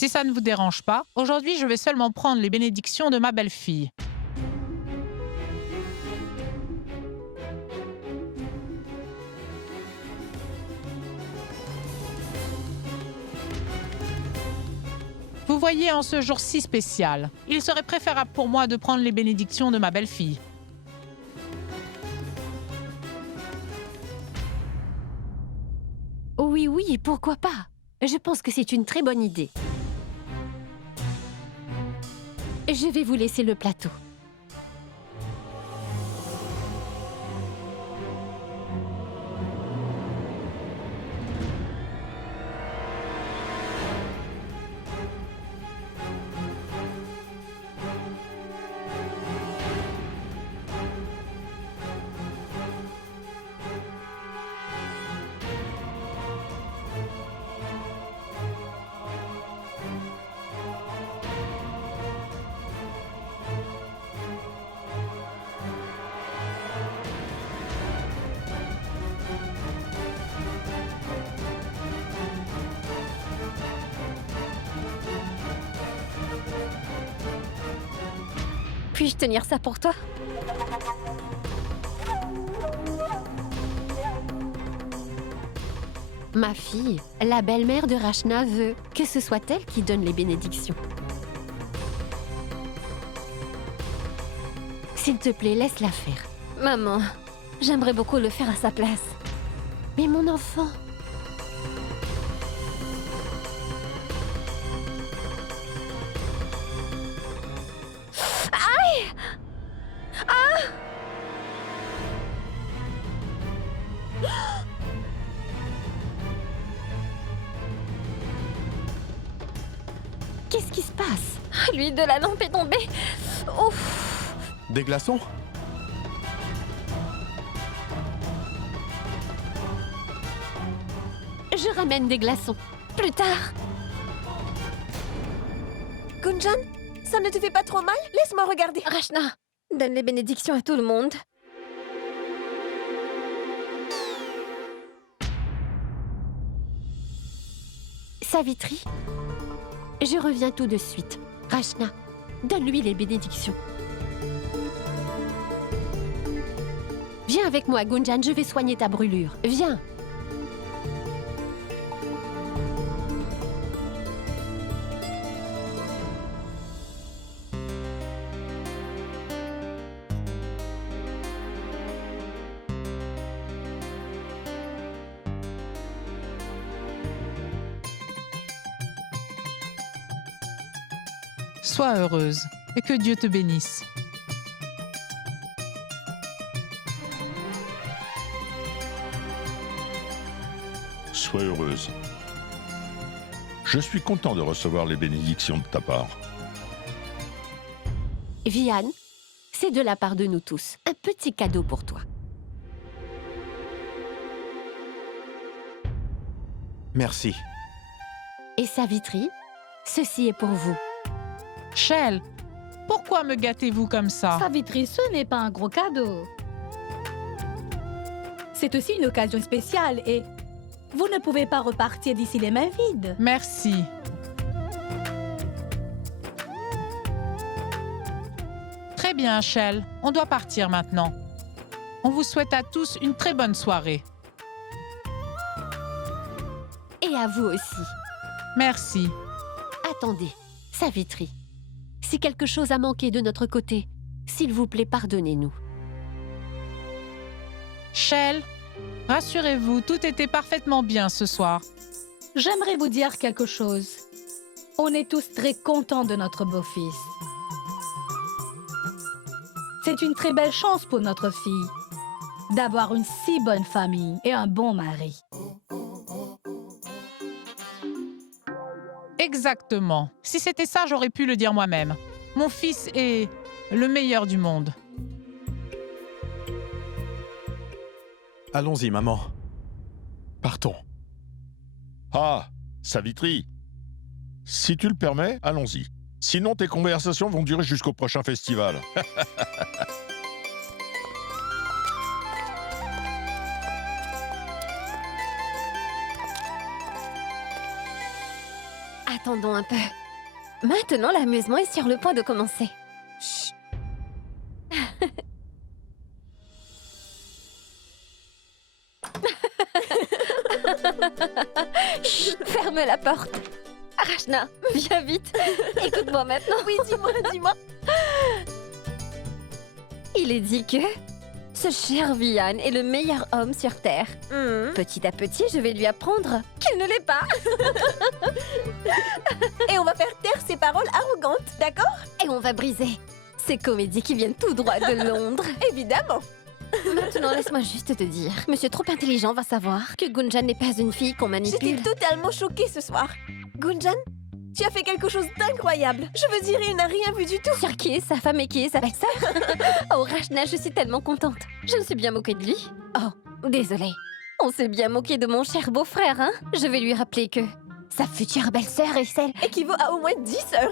Si ça ne vous dérange pas, aujourd'hui je vais seulement prendre les bénédictions de ma belle-fille. Vous voyez, en ce jour si spécial, il serait préférable pour moi de prendre les bénédictions de ma belle-fille. Oui, oui, pourquoi pas? Je pense que c'est une très bonne idée. Je vais vous laisser le plateau. Puis-je tenir ça pour toi? Ma fille, la belle-mère de Rachna veut que ce soit elle qui donne les bénédictions. S'il te plaît, laisse-la faire. Maman, j'aimerais beaucoup le faire à sa place. Mais mon enfant... Qu'est-ce qui se passe? L'huile de la lampe est tombée. Ouf! Des glaçons? Je ramène des glaçons. Plus tard. Gunjan, ça ne te fait pas trop mal? Laisse-moi regarder. Rachna, donne les bénédictions à tout le monde. Savitri, je reviens tout de suite. Rachna, donne-lui les bénédictions. Viens avec moi, Gunjan, je vais soigner ta brûlure. Viens. Sois heureuse et que Dieu te bénisse. Sois heureuse. Je suis content de recevoir les bénédictions de ta part. Vian, c'est de la part de nous tous. Un petit cadeau pour toi. Merci. Et Savitri, ceci est pour vous. Shell, pourquoi me gâtez-vous comme ça? Savitri, ce n'est pas un gros cadeau. C'est aussi une occasion spéciale et vous ne pouvez pas repartir d'ici les mains vides. Merci. Très bien, Shell. On doit partir maintenant. On vous souhaite à tous une très bonne soirée. Et à vous aussi. Merci. Attendez, Savitri. Si quelque chose a manqué de notre côté, s'il vous plaît, pardonnez-nous. Shell, rassurez-vous, tout était parfaitement bien ce soir. J'aimerais vous dire quelque chose. On est tous très contents de notre beau-fils. C'est une très belle chance pour notre fille d'avoir une si bonne famille et un bon mari. Exactement. Si c'était ça, j'aurais pu le dire moi-même. Mon fils est le meilleur du monde. Allons-y, maman. Partons. Ah, Savitri. Si tu le permets, allons-y. Sinon, tes conversations vont durer jusqu'au prochain festival. Attendons un peu. Maintenant, l'amusement est sur le point de commencer. Chut. Chut, ferme la porte. Rachna, viens vite. Écoute-moi maintenant. Oui, dis-moi, dis-moi. Il est dit que ce cher Vian est le meilleur homme sur Terre. Petit à petit, je vais lui apprendre qu'il ne l'est pas. Et on va faire taire ces paroles arrogantes, d'accord? Et on va briser ces comédies qui viennent tout droit de Londres. Évidemment. Maintenant, laisse-moi juste te dire. Monsieur trop intelligent va savoir que Gunjan n'est pas une fille qu'on J'étais manipule. totalement choquée ce soir. Gunjan, tu as fait quelque chose d'incroyable. Je veux dire, il n'a rien vu du tout. Sur qui est sa femme et qui est sa belle-sœur? Oh, Rachna, je suis tellement contente. Je me suis bien moquée de lui. Oh, désolée. On s'est bien moqué de mon cher beau-frère, hein? Je vais lui rappeler que sa future belle-sœur est celle... Équivaut à au moins 10 heures.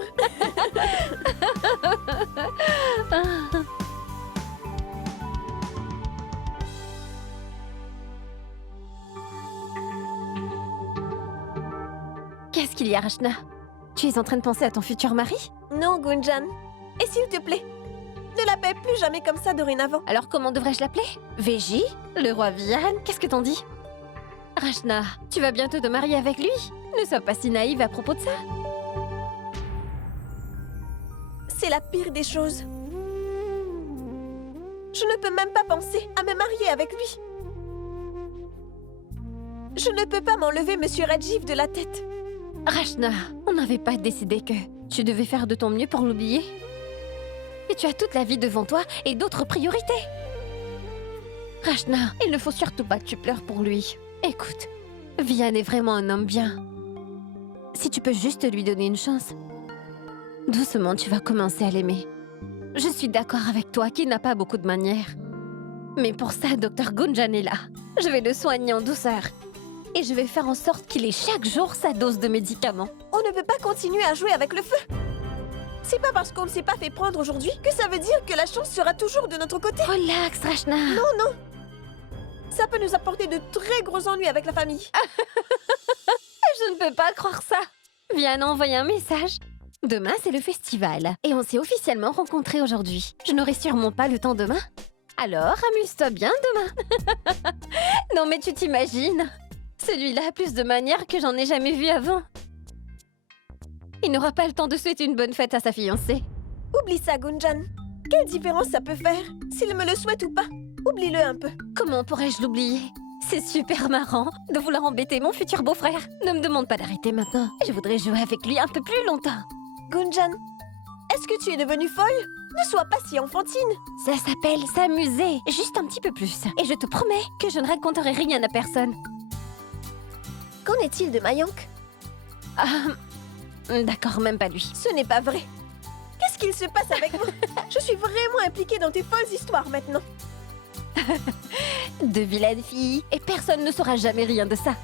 Qu'est-ce qu'il y a, Rachna? Tu es en train de penser à ton futur mari? Non, Gunjan. Et s'il te plaît, ne l'appelle plus jamais comme ça dorénavant. Alors comment devrais-je l'appeler? Véji? Le roi Vian? Qu'est-ce que t'en dis? Rachna, tu vas bientôt te marier avec lui? Ne sois pas si naïve à propos de ça. C'est la pire des choses. Je ne peux même pas penser à me marier avec lui. Je ne peux pas m'enlever Monsieur Rajiv de la tête. Rachna, on n'avait pas décidé que tu devais faire de ton mieux pour l'oublier. Et tu as toute la vie devant toi et d'autres priorités. Rachna, il ne faut surtout pas que tu pleures pour lui. Écoute, Vian est vraiment un homme bien. Si tu peux juste lui donner une chance, doucement tu vas commencer à l'aimer. Je suis d'accord avec toi qu'il n'a pas beaucoup de manières. Mais pour ça, Dr Gunjan est là. Je vais le soigner en douceur. Et je vais faire en sorte qu'il ait chaque jour sa dose de médicaments. On ne peut pas continuer à jouer avec le feu. C'est pas parce qu'on ne s'est pas fait prendre aujourd'hui que ça veut dire que la chance sera toujours de notre côté. Relax, Rachna. Non. Ça peut nous apporter de très gros ennuis avec la famille. Je ne peux pas croire ça. Viens envoyer un message. Demain, c'est le festival. Et on s'est officiellement rencontrés aujourd'hui. Je n'aurai sûrement pas le temps demain. Alors, amuse-toi bien demain. Non, mais tu t'imagines? Celui-là a plus de manières que j'en ai jamais vu avant. Il n'aura pas le temps de souhaiter une bonne fête à sa fiancée. Oublie ça, Gunjan. Quelle différence ça peut faire, s'il me le souhaite ou pas? Oublie-le un peu. Comment pourrais-je l'oublier? C'est super marrant de vouloir embêter mon futur beau-frère. Ne me demande pas d'arrêter maintenant. Je voudrais jouer avec lui un peu plus longtemps. Gunjan, est-ce que tu es devenue folle? Ne sois pas si enfantine. Ça s'appelle s'amuser, juste un petit peu plus. Et je te promets que je ne raconterai rien à personne. Qu'en est-il de Mayank? D'accord, même pas lui. Ce n'est pas vrai. Qu'est-ce qu'il se passe avec moi? Je suis vraiment impliquée dans tes folles histoires maintenant. De vilaines filles, et personne ne saura jamais rien de ça.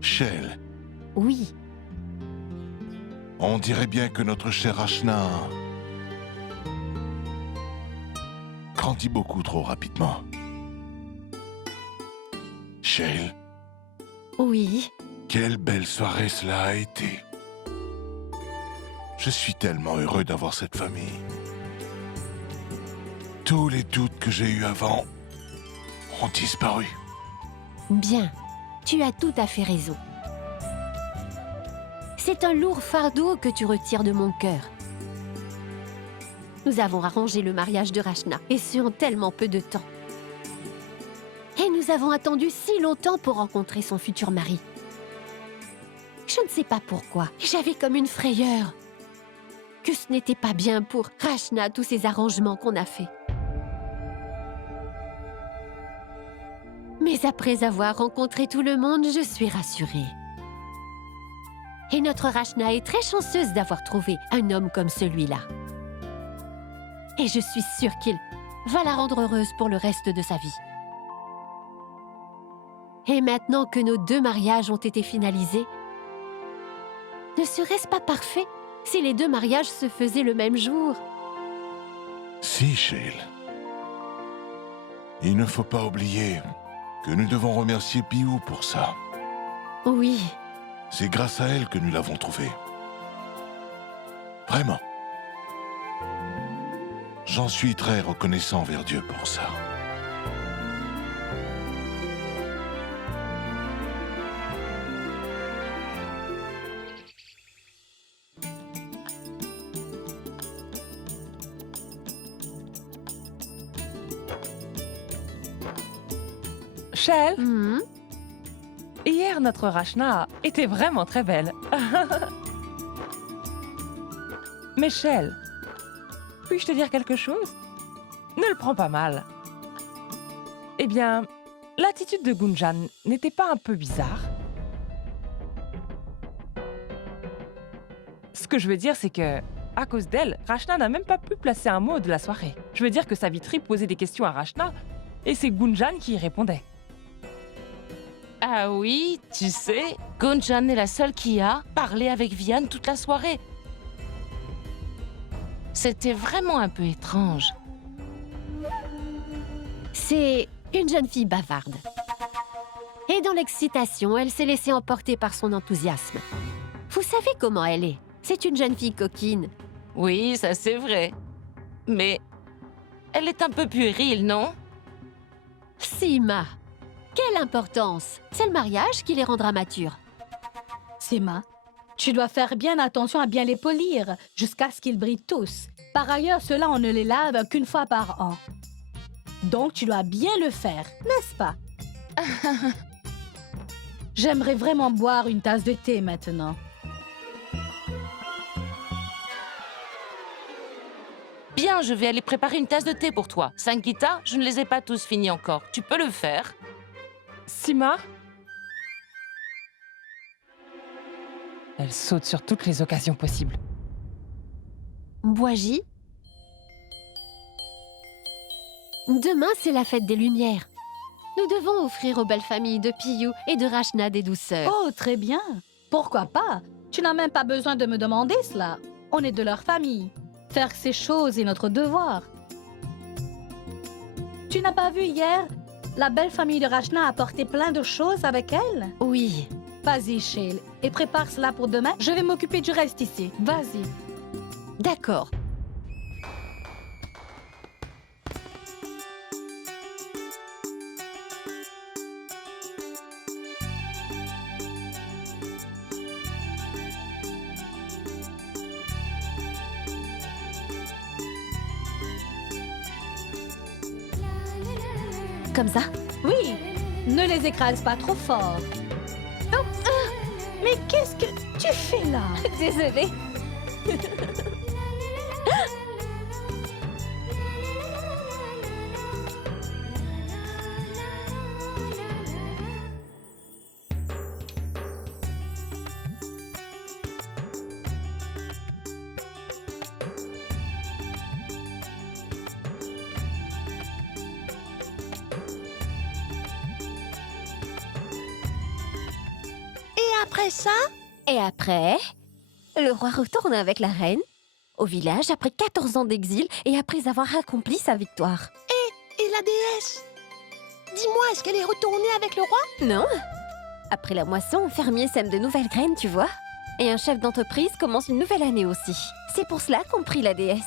Shell, Oui, on dirait bien que notre cher Rachna grandit beaucoup trop rapidement. Shell, oui. quelle belle soirée cela a été. Je suis tellement heureux d'avoir cette famille. Tous les doutes que j'ai eus avant ont disparu. Bien, tu as tout à fait raison. C'est un lourd fardeau que tu retires de mon cœur. Nous avons arrangé le mariage de Rachna, et ce en tellement peu de temps. Et nous avons attendu si longtemps pour rencontrer son futur mari. Je ne sais pas pourquoi, j'avais comme une frayeur que ce n'était pas bien pour Rachna, tous ces arrangements qu'on a faits. Mais après avoir rencontré tout le monde, je suis rassurée. Et notre Rachna est très chanceuse d'avoir trouvé un homme comme celui-là. Et je suis sûre qu'il va la rendre heureuse pour le reste de sa vie. Et maintenant que nos 2 mariages ont été finalisés, ne serait-ce pas parfait si les 2 mariages se faisaient le même jour? Si, Shell. Il ne faut pas oublier que nous devons remercier Piou pour ça. Oui, C'est grâce à elle que nous l'avons trouvé. Vraiment. J'en suis très reconnaissant envers Dieu pour ça. Shell, Hier, notre Rachna était vraiment très belle. Mais Shell, puis-je te dire quelque chose? Ne le prends pas mal. Eh bien, l'attitude de Gunjan n'était pas un peu bizarre? Ce que je veux dire, c'est que, à cause d'elle, Rachna n'a même pas pu placer un mot de la soirée. Je veux dire que Savitri posait des questions à Rachna, et c'est Gunjan qui y répondait. Ah oui, tu sais, Gunjan est la seule qui a parlé avec Vianne toute la soirée. C'était vraiment un peu étrange. c'est une jeune fille bavarde. Et dans l'excitation, elle s'est laissée emporter par son enthousiasme. Vous savez comment elle est? C'est une jeune fille coquine. Oui, ça c'est vrai. Mais elle est un peu puérile, non? Sima, quelle importance! C'est le mariage qui les rendra matures. Sima, tu dois faire bien attention à bien les polir jusqu'à ce qu'ils brillent tous. Par ailleurs, ceux-là, on ne les lave qu'une fois par an. Donc, tu dois bien le faire, n'est-ce pas? J'aimerais vraiment boire une tasse de thé maintenant. Bien, je vais aller préparer une tasse de thé pour toi. Sankita, je ne les ai pas tous finis encore. Tu peux le faire? Sima? Elle saute sur toutes les occasions possibles. Boiji? Demain, c'est la fête des Lumières. Nous devons offrir aux belles familles de Piyu et de Rachna des douceurs. Oh, très bien. Pourquoi pas? Tu n'as même pas besoin de me demander cela. On est de leur famille. Faire ces choses est notre devoir. Tu n'as pas vu hier? La belle famille de Rachna a apporté plein de choses avec elle. Oui. Vas-y, Shale, et prépare cela pour demain. Je vais m'occuper du reste ici. Vas-y. D'accord. Comme ça? Oui, ne les écrase pas trop fort. Oh, mais qu'est-ce que tu fais là? Désolée. Après ça, Et après, le roi retourne avec la reine au village après 14 ans d'exil et après avoir accompli sa victoire. et la déesse? Dis-moi, est-ce qu'elle est retournée avec le roi? Non? Après la moisson, un fermier sème de nouvelles graines, tu vois. Et un chef d'entreprise commence une nouvelle année aussi. C'est pour cela qu'on prie la déesse.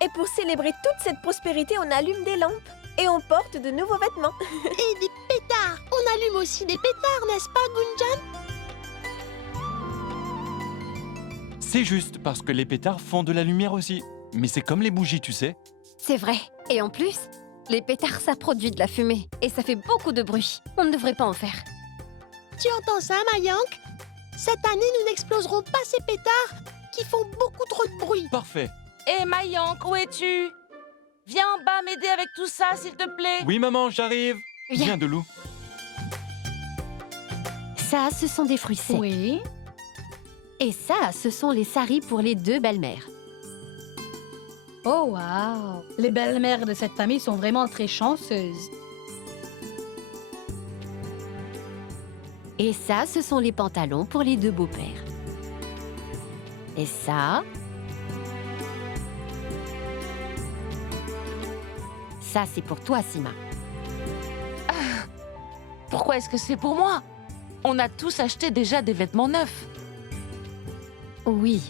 Et pour célébrer toute cette prospérité, on allume des lampes. Et on porte de nouveaux vêtements. Et des pétards. On allume aussi des pétards, n'est-ce pas, Gunjan? C'est juste parce que les pétards font de la lumière aussi. Mais c'est comme les bougies, tu sais. C'est vrai. Et en plus, les pétards, ça produit de la fumée. Et ça fait beaucoup de bruit. On ne devrait pas en faire. Tu entends ça, Mayank? Cette année, nous n'exploserons pas ces pétards qui font beaucoup trop de bruit. Parfait. Hé Mayank, où es-tu? Viens en bas m'aider avec tout ça, s'il te plaît. Oui, maman, j'arrive. Viens. Viens, Delou. Ça, ce sont des fruits secs. Oui. Et ça, ce sont les saris pour les deux belles-mères. Oh, wow. Les belles-mères de cette famille sont vraiment très chanceuses. Et ça, ce sont les pantalons pour les deux beaux-pères. Et ça... Ça, c'est pour toi, Sima. Pourquoi est-ce que c'est pour moi? On a tous acheté déjà des vêtements neufs. Oui.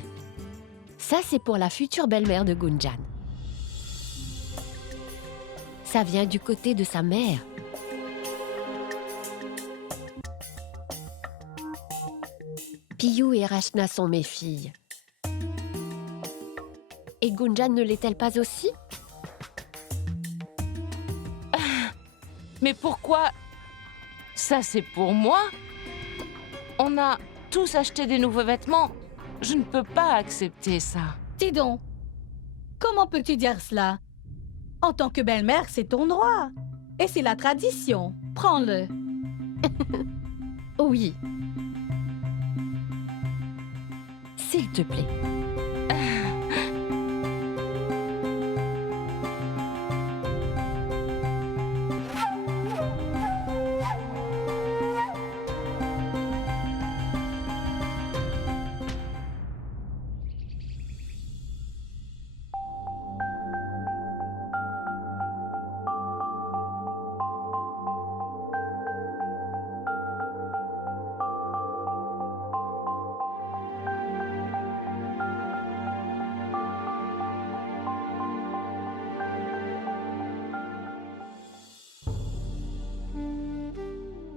Ça, c'est pour la future belle-mère de Gunjan. Ça vient du côté de sa mère. Piyu et Rachna sont mes filles. Et Gunjan ne l'est-elle pas aussi? Mais pourquoi? Ça, c'est pour moi? On a tous acheté des nouveaux vêtements. Je ne peux pas accepter ça. Dis donc, comment peux-tu dire cela? En tant que belle-mère, c'est ton droit. Et c'est la tradition. Prends-le. Oui. S'il te plaît.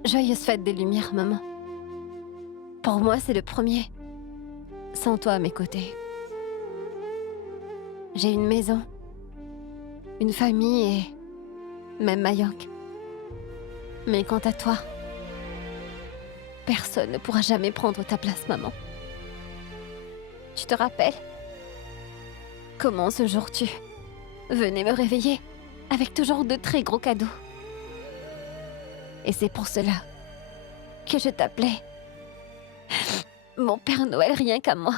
Joyeuse fête des Lumières, maman. Pour moi, c'est le premier. Sans toi à mes côtés. J'ai une maison, une famille et même Mayok. Mais quant à toi, personne ne pourra jamais prendre ta place, maman. Tu te rappelles comment ce jour tu venais me réveiller avec toujours de très gros cadeaux? Et c'est pour cela que je t'appelais mon Père Noël rien qu'à moi.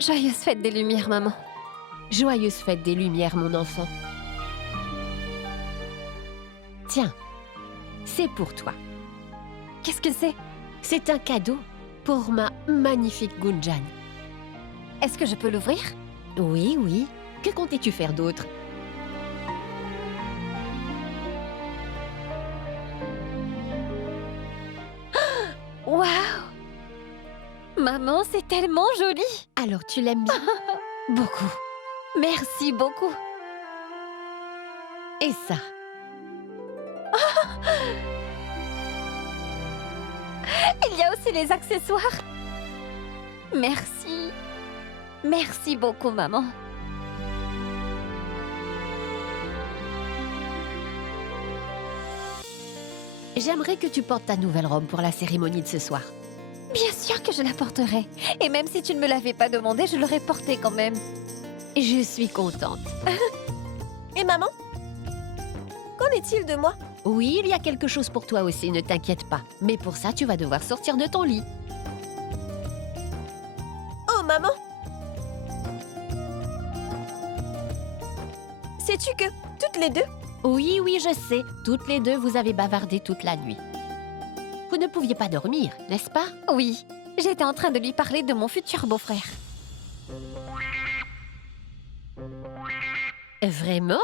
Joyeuse fête des Lumières, maman. Joyeuse fête des Lumières, mon enfant. Tiens, c'est pour toi. Qu'est-ce que c'est? C'est un cadeau pour ma magnifique Gunjan. Est-ce que je peux l'ouvrir? Oui, oui. Que comptais-tu faire d'autre? Waouh! Maman, c'est tellement joli! Alors tu l'aimes bien? Beaucoup. Merci beaucoup. Et ça? Il y a aussi les accessoires. Merci. Merci beaucoup, maman. J'aimerais que tu portes ta nouvelle robe pour la cérémonie de ce soir. Bien sûr que je la porterai. Et même si tu ne me l'avais pas demandé, je l'aurais portée quand même. Je suis contente. Et maman? Qu'en est-il de moi? Oui, il y a quelque chose pour toi aussi, ne t'inquiète pas. Mais pour ça, tu vas devoir sortir de ton lit. Oh, maman! Sais-tu que toutes les deux? Oui, oui, je sais. Toutes les deux, vous avez bavardé toute la nuit. Vous ne pouviez pas dormir, n'est-ce pas? Oui, j'étais en train de lui parler de mon futur beau-frère. Vraiment?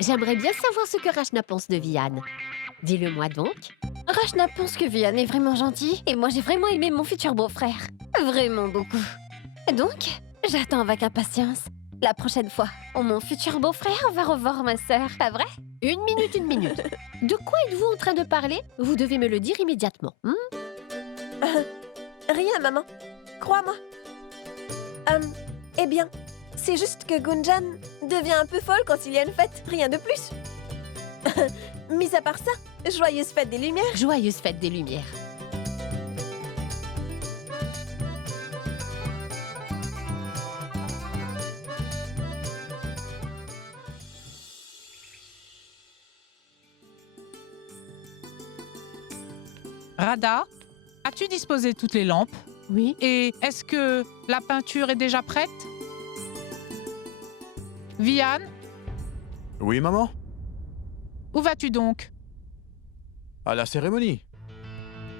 J'aimerais bien savoir ce que Rachna pense de Vian. Dis-le-moi donc. Rachna pense que Vian est vraiment gentil et moi j'ai vraiment aimé mon futur beau-frère. Vraiment beaucoup. Donc, j'attends avec impatience. La prochaine fois, mon futur beau-frère va revoir ma sœur, pas vrai? Une minute, une minute. De quoi êtes-vous en train de parler? Vous devez me le dire immédiatement. Rien, maman. Crois-moi. Eh bien, c'est juste que Gunjan devient un peu folle quand il y a une fête. Rien de plus. Mis à part ça, joyeuse fête des Lumières. Joyeuse fête des Lumières. Radha, as-tu disposé toutes les lampes? Oui. Et est-ce que la peinture est déjà prête? Vian, Oui, maman? Où vas-tu donc? À la cérémonie.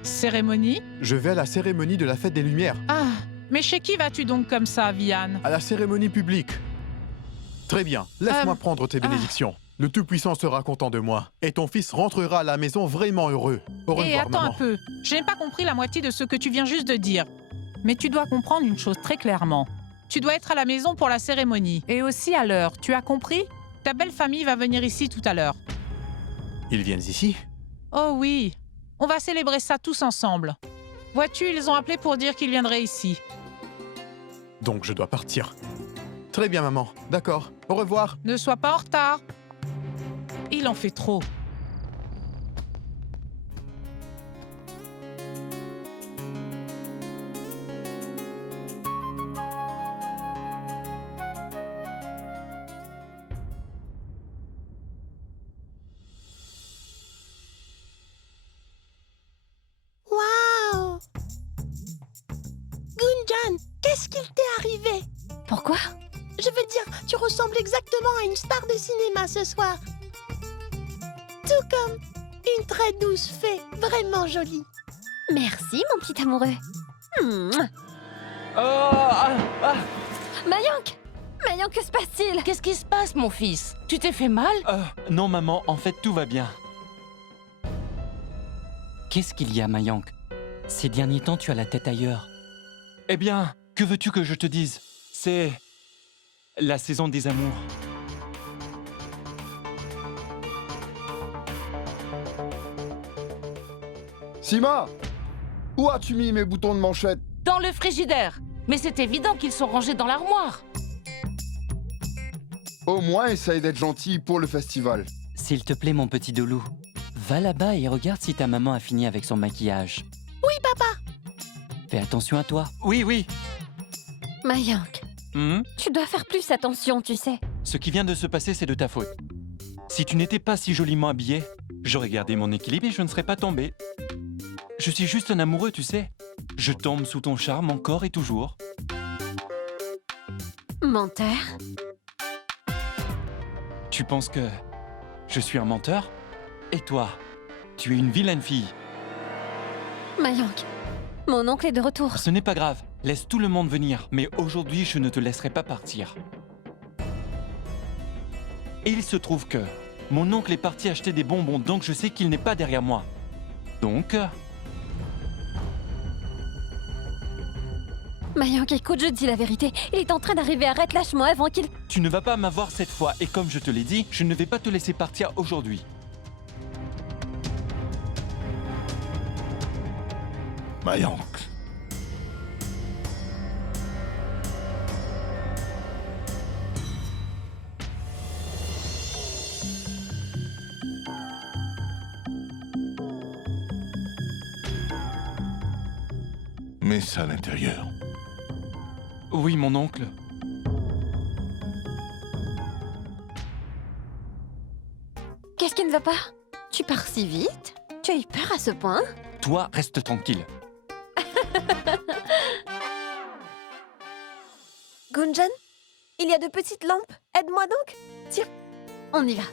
Cérémonie? Je vais à la cérémonie de la fête des Lumières. Ah, mais chez qui vas-tu donc comme ça, Vianne? À la cérémonie publique. Très bien, laisse-moi prendre tes bénédictions. Le Tout-Puissant sera content de moi. Et ton fils rentrera à la maison vraiment heureux. Au revoir, Et attends maman. un peu, je n'ai pas compris la moitié de ce que tu viens juste de dire. Mais tu dois comprendre une chose très clairement. Tu dois être à la maison pour la cérémonie. Et aussi à l'heure, tu as compris? Ta belle famille va venir ici tout à l'heure. Ils viennent ici? Oh oui, on va célébrer ça tous ensemble. Vois-tu, ils ont appelé pour dire qu'ils viendraient ici. Donc je dois partir. Très bien, maman. D'accord. Au revoir. Ne sois pas en retard. Il en fait trop. Waouh! Gunjan, qu'est-ce qu'il t'est arrivé? Pourquoi? Je veux dire, tu ressembles exactement à une star de cinéma ce soir. Tout comme une très douce fée, vraiment jolie. Merci, mon petit amoureux. Mouah. Mayank! Mayank, que se passe-t-il? Qu'est-ce qui se passe, mon fils? Tu t'es fait mal? Non, maman, en fait, tout va bien. Qu'est-ce qu'il y a, Mayank? Ces derniers temps, tu as la tête ailleurs. Eh bien, que veux-tu que je te dise? C'est la saison des amours. Sima! Où as-tu mis mes boutons de manchette? Dans le frigidaire. Mais c'est évident qu'ils sont rangés dans l'armoire. Au moins, essaye d'être gentil pour le festival. S'il te plaît, mon petit Doulou, va là-bas et regarde si ta maman a fini avec son maquillage. Oui, papa. Fais attention à toi. Oui, oui. Mayank, Hmm? tu dois faire plus attention, tu sais. Ce qui vient de se passer, c'est de ta faute. Si tu n'étais pas si joliment habillé, j'aurais gardé mon équilibre et je ne serais pas tombé. Je suis juste un amoureux, tu sais. Je tombe sous ton charme encore et toujours. Menteur. Tu penses que je suis un menteur? Et toi, tu es une vilaine fille. Mayank, mon oncle est de retour. Ce n'est pas grave, laisse tout le monde venir, mais aujourd'hui je ne te laisserai pas partir. Et il se trouve que mon oncle est parti acheter des bonbons, donc je sais qu'il n'est pas derrière moi. Donc... Mayank, écoute, je te dis la vérité. Il est en train d'arriver, arrête, lâche-moi avant qu'il... Tu ne vas pas m'avoir cette fois, et comme je te l'ai dit, je ne vais pas te laisser partir aujourd'hui. Mayank. Mets ça à l'intérieur. Oui, mon oncle. Qu'est-ce qui ne va pas? Tu pars si vite? Tu as eu peur à ce point? Toi, reste tranquille. Gunjan, il y a de petites lampes. Aide-moi donc. Tiens. On y va.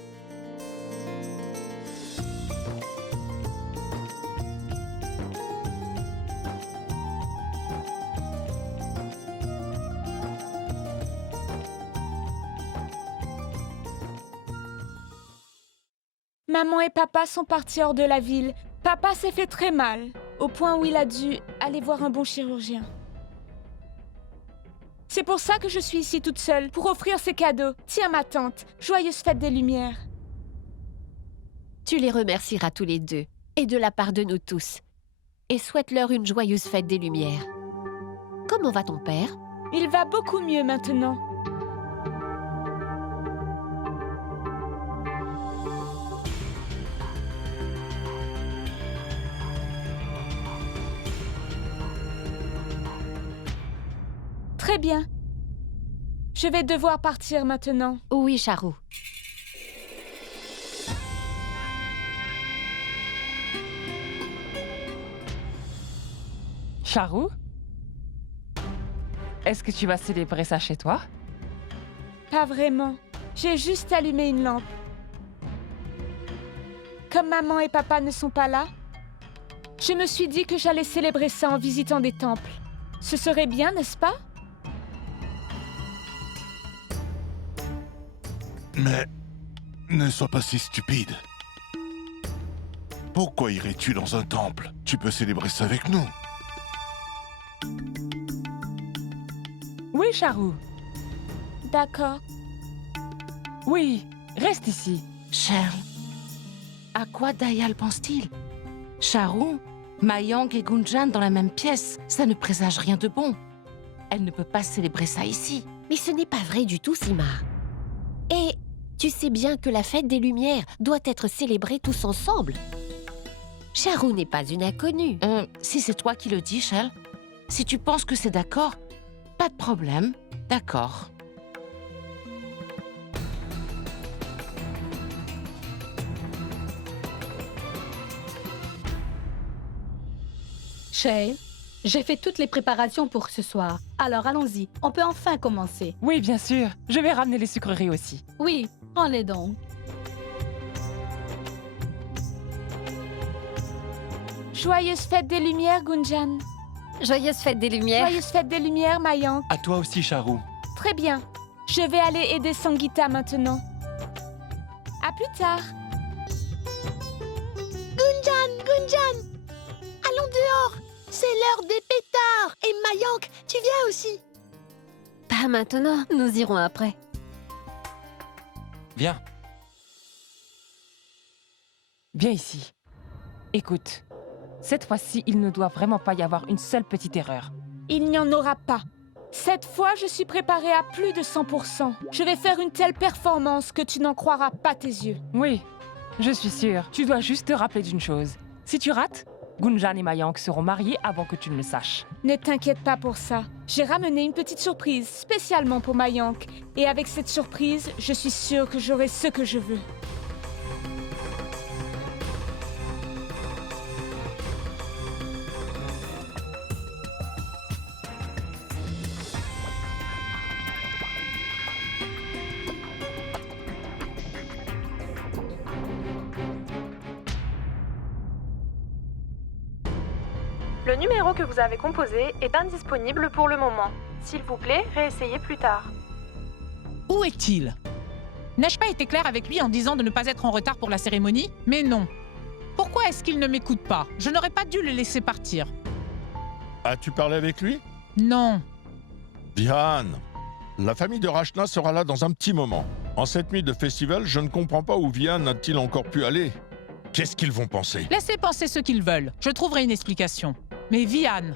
Maman et papa sont partis hors de la ville. Papa s'est fait très mal, au point où il a dû aller voir un bon chirurgien. C'est pour ça que je suis ici toute seule, pour offrir ces cadeaux. Tiens, ma tante, joyeuse fête des Lumières. Tu les remercieras tous les deux, et de la part de nous tous. Et souhaite-leur une joyeuse fête des Lumières. Comment va ton père? Il va beaucoup mieux maintenant. Très bien. Je vais devoir partir maintenant. Oui, Charou. Charou? Est-ce que tu vas célébrer ça chez toi? Pas vraiment. J'ai juste allumé une lampe. comme maman et papa ne sont pas là, je me suis dit que j'allais célébrer ça en visitant des temples. Ce serait bien, n'est-ce pas? Mais ne sois pas si stupide. Pourquoi irais-tu dans un temple? Tu peux célébrer ça avec nous. Oui, Charou. D'accord. Oui, reste ici. Shell, à quoi Dayal pense-t-il? Charou, Mayang et Gunjan dans la même pièce, ça ne présage rien de bon. Elle ne peut pas célébrer ça ici. Mais ce n'est pas vrai du tout, Sima. Et tu sais bien que la fête des Lumières doit être célébrée tous ensemble. Charou n'est pas une inconnue. Si c'est toi qui le dis, Shell, si tu penses que c'est d'accord, pas de problème, d'accord. Shay, j'ai fait toutes les préparations pour ce soir. Alors allons-y, on peut enfin commencer. Oui, bien sûr. Je vais ramener les sucreries aussi. Oui, prends-les donc. Joyeuse fête des Lumières, Gunjan. Joyeuse fête des Lumières. Joyeuse fête des Lumières, Mayang. À toi aussi, Charou. Très bien. Je vais aller aider Sangeeta maintenant. À plus tard. Gunjan, allons dehors. C'est l'heure des pétards. Et Mayank, tu viens aussi. Pas maintenant, nous irons après. Viens. Viens ici. Écoute, cette fois-ci, il ne doit vraiment pas y avoir une seule petite erreur. Il n'y en aura pas. Cette fois, je suis préparée à plus de 100%. Je vais faire une telle performance que tu n'en croiras pas tes yeux. Oui, je suis sûre. Tu dois juste te rappeler d'une chose. Si tu rates, Gunjan et Mayang seront mariés avant que tu ne le saches. Ne t'inquiète pas pour ça. J'ai ramené une petite surprise spécialement pour Mayank. Et avec cette surprise, je suis sûre que j'aurai ce que je veux. Le numéro que vous avez composé est indisponible pour le moment. S'il vous plaît, réessayez plus tard. Où est-il? N'ai-je pas été claire avec lui en disant de ne pas être en retard pour la cérémonie? Mais non. Pourquoi est-ce qu'il ne m'écoute pas? Je n'aurais pas dû le laisser partir. As-tu parlé avec lui? Non. Vihan, la famille de Rachna sera là dans un petit moment. En cette nuit de festival, je ne comprends pas où Vihan a-t-il encore pu aller. Qu'est-ce qu'ils vont penser? Laissez penser ce qu'ils veulent. Je trouverai une explication. Mais Vihan,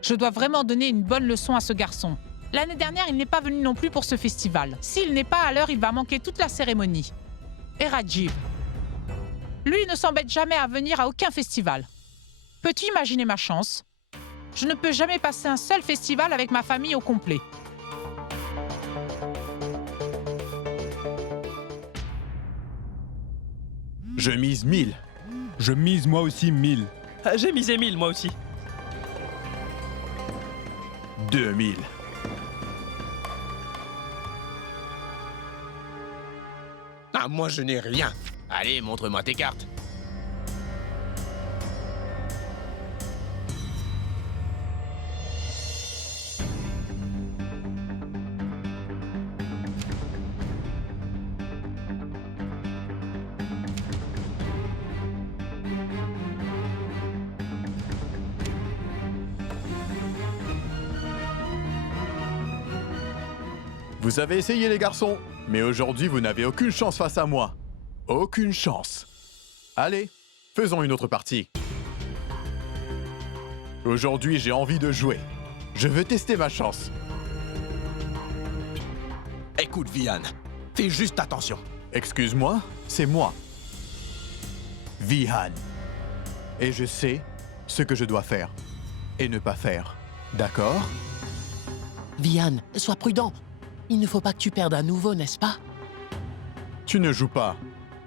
je dois vraiment donner une bonne leçon à ce garçon. L'année dernière, il n'est pas venu non plus pour ce festival. S'il n'est pas à l'heure, il va manquer toute la cérémonie. Et Rajiv, lui ne s'embête jamais à venir à aucun festival. Peux-tu imaginer ma chance? Je ne peux jamais passer un seul festival avec ma famille au complet. Je mise 1000. Je mise moi aussi 1000. J'ai misé 1000 moi aussi. 2000. Ah, moi je n'ai rien. Allez, montre-moi tes cartes. Vous avez essayé les garçons, mais aujourd'hui vous n'avez aucune chance face à moi. Aucune chance. Allez, faisons une autre partie. Aujourd'hui j'ai envie de jouer. Je veux tester ma chance. Écoute, Vihan, fais juste attention. Excuse-moi, c'est moi. Vihan. Et je sais ce que je dois faire et ne pas faire. D'accord? Vihan, sois prudent. Il ne faut pas que tu perdes à nouveau, n'est-ce pas? Tu ne joues pas,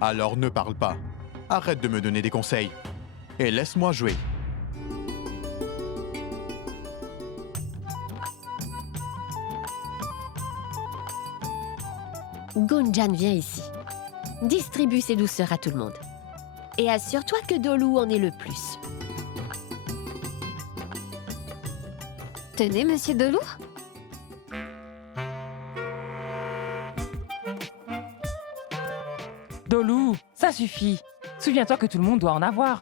alors ne parle pas. Arrête de me donner des conseils. Et laisse-moi jouer. Gunjan vient ici. Distribue ses douceurs à tout le monde. Et assure-toi que Dolou en est le plus. Tenez, monsieur Dolou. Dolou, ça suffit. Souviens-toi que tout le monde doit en avoir.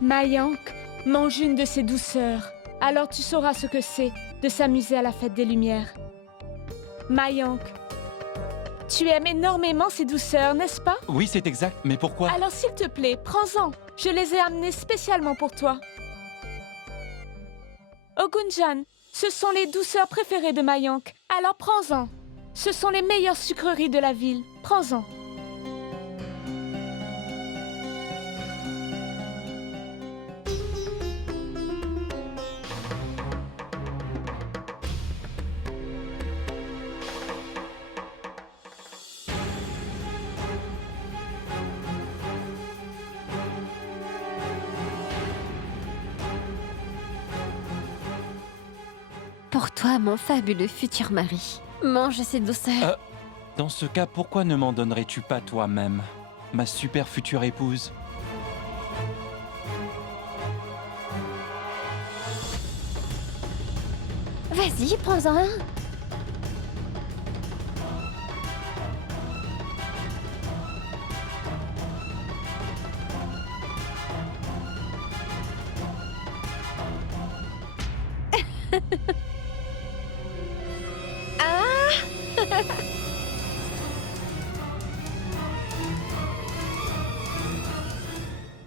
Mayank, mange une de ces douceurs. Alors tu sauras ce que c'est de s'amuser à la fête des Lumières. Mayank, tu aimes énormément ces douceurs, n'est-ce pas? Oui, c'est exact, mais pourquoi? Alors s'il te plaît, prends-en. Je les ai amenées spécialement pour toi. Oh Gunjan, ce sont les douceurs préférées de Mayank. Alors prends-en. Ce sont les meilleures sucreries de la ville. Prends-en. Pour toi, mon fabuleux futur mari. Mange ces douceurs. Dans ce cas, pourquoi ne m'en donnerais-tu pas toi-même, ma super future épouse? Vas-y, prends-en un.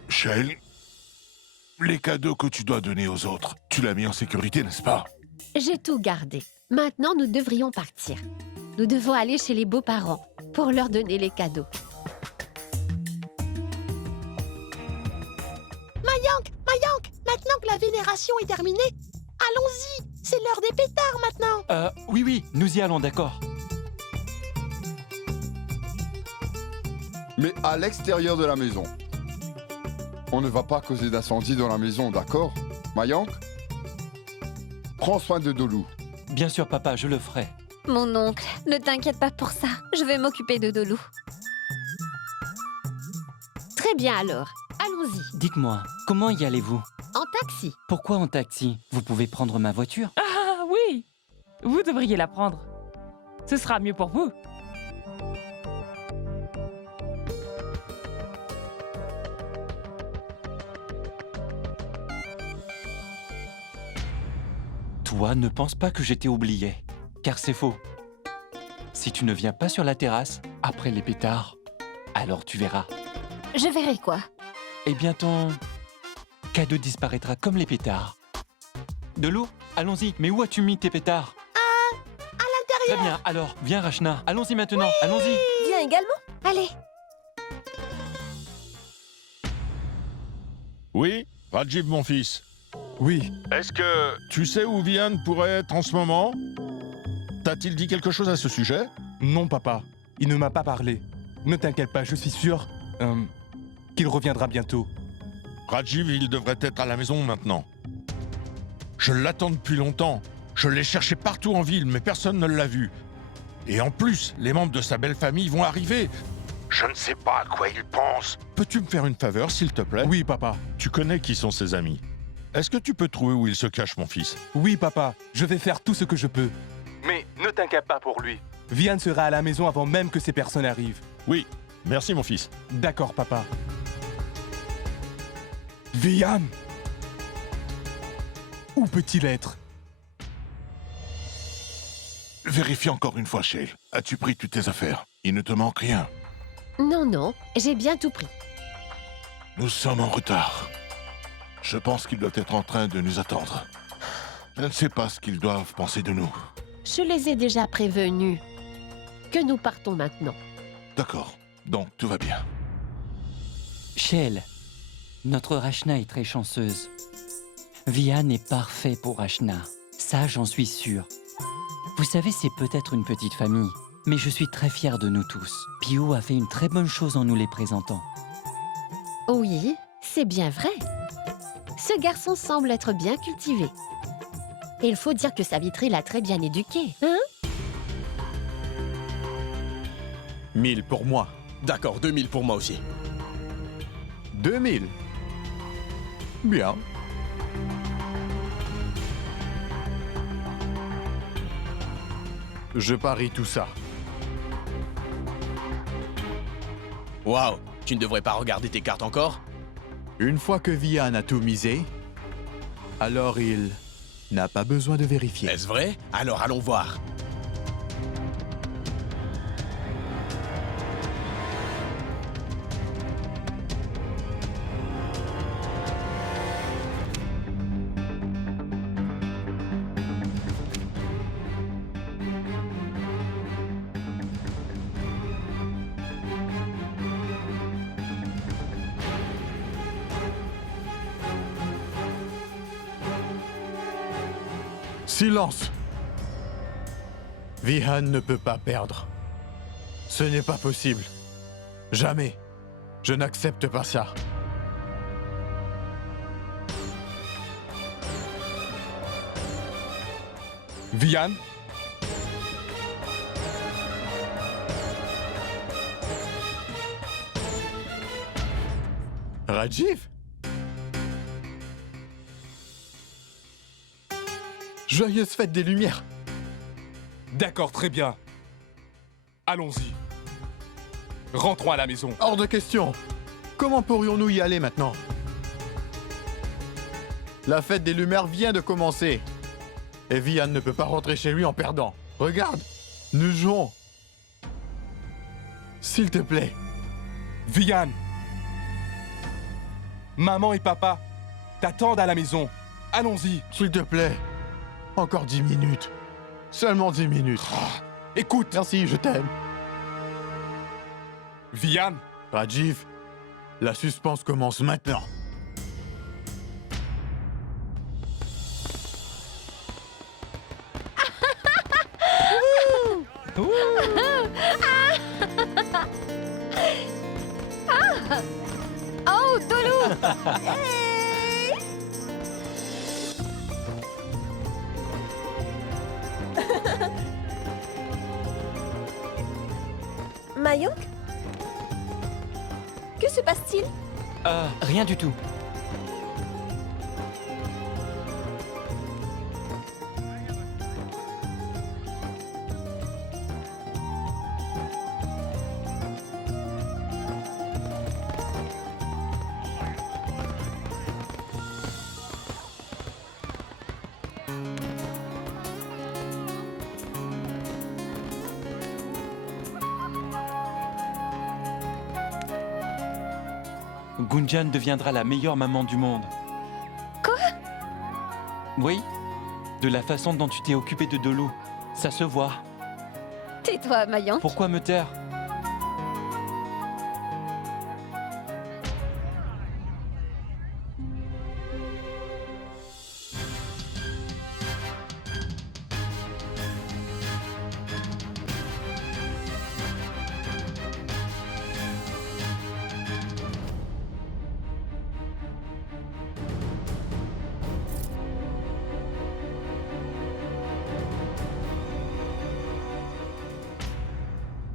Shale, les cadeaux que tu dois donner aux autres, tu l'as mis en sécurité, n'est-ce pas? J'ai tout gardé. Maintenant, nous devrions partir. Nous devons aller chez les beaux-parents pour leur donner les cadeaux. Mayank, maintenant que la vénération est terminée, allons-y. C'est l'heure des pétards maintenant. Oui, nous y allons, d'accord. Mais à l'extérieur de la maison. On ne va pas causer d'incendie dans la maison, d'accord? Mayank, prends soin de Dolou. Bien sûr, papa, je le ferai. Mon oncle, ne t'inquiète pas pour ça. Je vais m'occuper de Dolou. Très bien alors, allons-y. Dites-moi, comment y allez-vous? En taxi. Pourquoi en taxi? Vous pouvez prendre ma voiture? Ah oui, vous devriez la prendre. Ce sera mieux pour vous. Toi, ne pense pas que je t'ai oublié, car c'est faux. Si tu ne viens pas sur la terrasse, après les pétards, alors tu verras. Je verrai quoi? Eh bien, ton cadeau disparaîtra comme les pétards. Dolou, allons-y. Mais où as-tu mis tes pétards? À l'intérieur. Très bien, alors, viens Rachna. Allons-y maintenant, allons-y. Viens également. Allez. Oui, Rajiv, mon fils. Oui. Est-ce que tu sais où Vian pourrait être en ce moment? T'a-t-il dit quelque chose à ce sujet? Non, papa. Il ne m'a pas parlé. Ne t'inquiète pas, je suis sûr qu'il reviendra bientôt. Rajiv, il devrait être à la maison maintenant. Je l'attends depuis longtemps. Je l'ai cherché partout en ville, mais personne ne l'a vu. Et en plus, les membres de sa belle famille vont arriver. Je ne sais pas à quoi il pense. Peux-tu me faire une faveur, s'il te plaît? Oui, papa. Tu connais qui sont ses amis. Est-ce que tu peux trouver où il se cache, mon fils? Oui, papa. Je vais faire tout ce que je peux. Mais ne t'inquiète pas pour lui. Vian sera à la maison avant même que ces personnes arrivent. Oui. Merci, mon fils. D'accord, papa. Vian! Où peut-il être? Vérifie encore une fois, Shale. As-tu pris toutes tes affaires? Il ne te manque rien. Non, j'ai bien tout pris. Nous sommes en retard. Je pense qu'ils doivent être en train de nous attendre. Je ne sais pas ce qu'ils doivent penser de nous. Je les ai déjà prévenus que nous partons maintenant. D'accord. Donc tout va bien. Shell, notre Rachna est très chanceuse. Vian est parfait pour Rachna. Ça, j'en suis sûr. Vous savez, c'est peut-être une petite famille, mais je suis très fier de nous tous. Pio a fait une très bonne chose en nous les présentant. Oui, c'est bien vrai. Ce garçon semble être bien cultivé. Et il faut dire que Savitri l'a très bien éduqué, hein? 1000 pour moi. D'accord, 2000 pour moi aussi. 2000. Bien. Je parie tout ça. Waouh, tu ne devrais pas regarder tes cartes encore? Une fois que Vian a tout misé, alors il n'a pas besoin de vérifier. Est-ce vrai? Alors allons voir. Silence! Vihan ne peut pas perdre. Ce n'est pas possible. Jamais. Je n'accepte pas ça. Vian? Rajiv? Joyeuse fête des Lumières! D'accord, très bien. Allons-y. Rentrons à la maison. Hors de question! Comment pourrions-nous y aller maintenant? La fête des Lumières vient de commencer. Et Vian ne peut pas rentrer chez lui en perdant. Regarde! Nous jouons! S'il te plaît. Vian! Maman et papa t'attendent à la maison. Allons-y. S'il te plaît. Encore 10 minutes. Seulement 10 minutes. Écoute. Merci, je t'aime. Vian. Rajiv, la suspense commence maintenant. Oh, Tolu! Mayonk? Que se passe-t-il? Rien du tout. Gunjan deviendra la meilleure maman du monde. Quoi? Oui, de la façon dont tu t'es occupé de Dolu. Ça se voit. Tais-toi, Mayonk. Pourquoi me taire?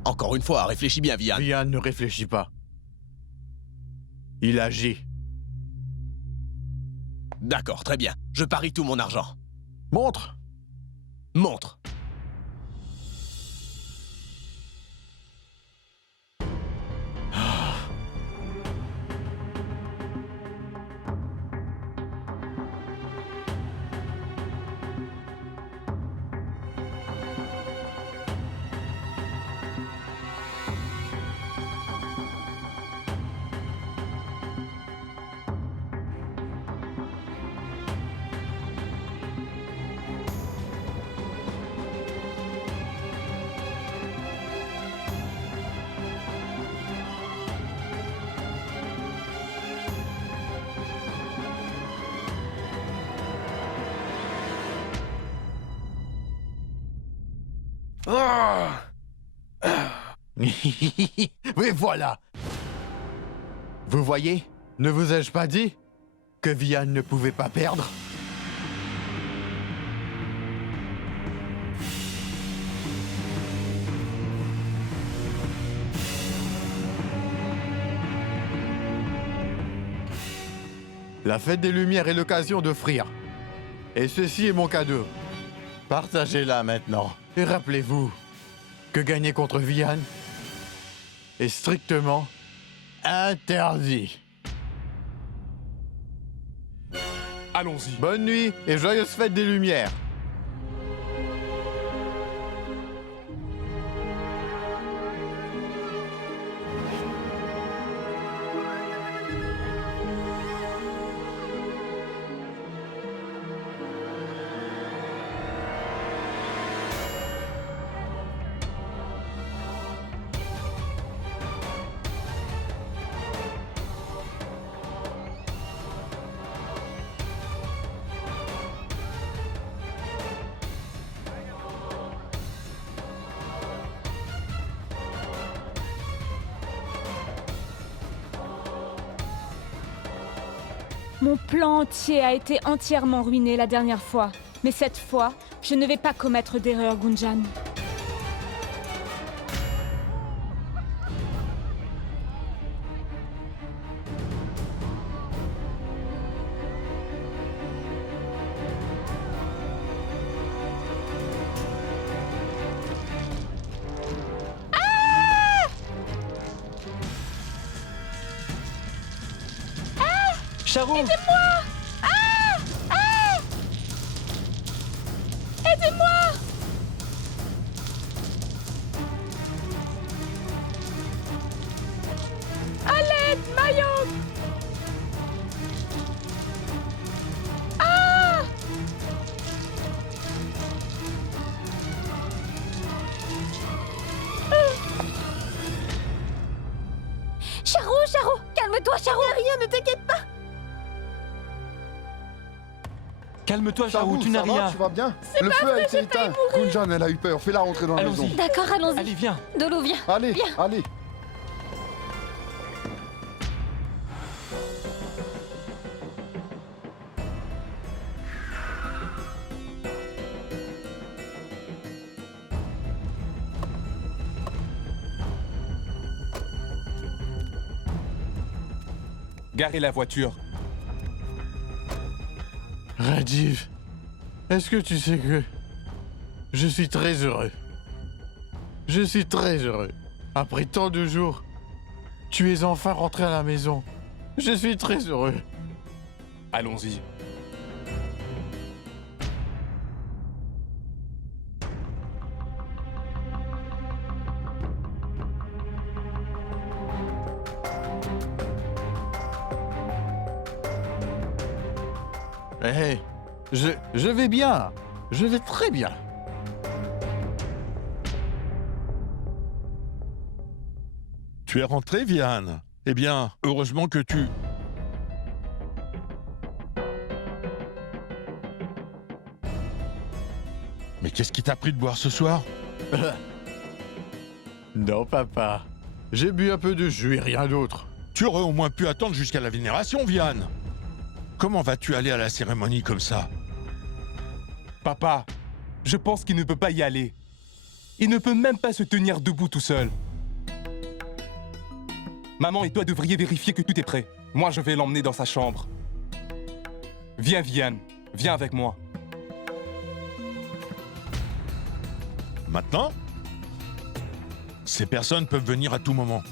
Encore une fois, réfléchis bien, Vian. Vian ne réfléchit pas. Il agit. D'accord, très bien. Je parie tout mon argent. Montre! Montre! Oui, voilà. Vous voyez? Ne vous ai-je pas dit que Vian ne pouvait pas perdre? La fête des Lumières est l'occasion d'offrir. Et ceci est mon cadeau. Partagez-la maintenant. Et rappelez-vous que gagner contre Vian est strictement interdit. Allons-y. Bonne nuit et joyeuse fête des Lumières. Mon plan entier a été entièrement ruiné la dernière fois. Mais cette fois, je ne vais pas commettre d'erreur, Gunjan. Charou! Aidez-moi! Aidez-moi! À l'aide, Mayok! Charou, calme-toi, Charou! Rien, ne t'inquiète pas! Calme-toi, Charou, tu n'as rien. Tu vas bien? Le feu a été éteint. Gunjan, elle a eu peur. Fais-la rentrer dans la maison. D'accord, allons-y. Allez, viens. Dolo, viens. Allez, viens. allez. Garez la voiture. Rajiv, est-ce que tu sais que je suis très heureux? Je suis très heureux. Après tant de jours, tu es enfin rentré à la maison. Je suis très heureux. Allons-y. Hé, je vais bien. Je vais très bien. Tu es rentré, Vian? Eh bien, heureusement que tu... Mais qu'est-ce qui t'a pris de boire ce soir? Non, papa. J'ai bu un peu de jus et rien d'autre. Tu aurais au moins pu attendre jusqu'à la vénération, Vian. Comment vas-tu aller à la cérémonie comme ça? Papa, je pense qu'il ne peut pas y aller. Il ne peut même pas se tenir debout tout seul. Maman et toi devriez vérifier que tout est prêt. Moi, je vais l'emmener dans sa chambre. Viens, Vian. Viens avec moi. Maintenant? Ces personnes peuvent venir à tout moment.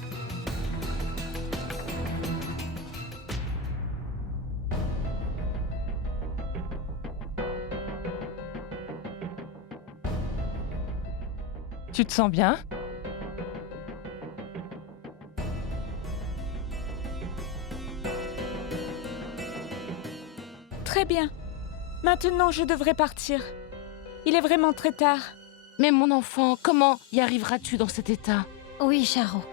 Tu te sens bien? Très bien. Maintenant, je devrais partir. Il est vraiment très tard. Mais mon enfant, comment y arriveras-tu dans cet état? Oui, Charou.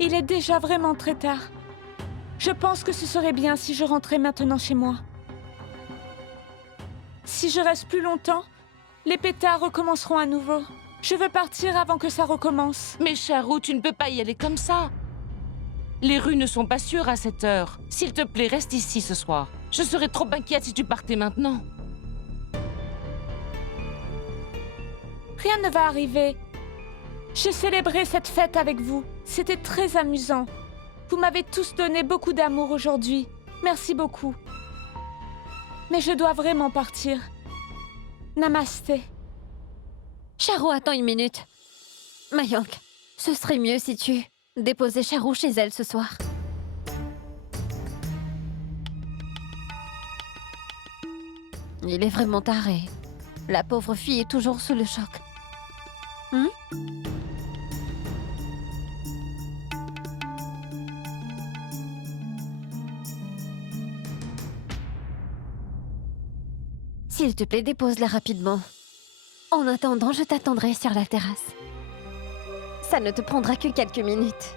Il est déjà vraiment très tard. Je pense que ce serait bien si je rentrais maintenant chez moi. Si je reste plus longtemps, les pétards recommenceront à nouveau. Je veux partir avant que ça recommence. Mais Charou, tu ne peux pas y aller comme ça. Les rues ne sont pas sûres à cette heure. S'il te plaît, reste ici ce soir. Je serais trop inquiète si tu partais maintenant. Rien ne va arriver. J'ai célébré cette fête avec vous. C'était très amusant. Vous m'avez tous donné beaucoup d'amour aujourd'hui. Merci beaucoup. Mais je dois vraiment partir. Namasté. Charou, attends une minute. Mayank, ce serait mieux si tu déposais Charou chez elle ce soir. Il est vraiment taré. La pauvre fille est toujours sous le choc. S'il te plaît, dépose-la rapidement. En attendant, je t'attendrai sur la terrasse. Ça ne te prendra que quelques minutes.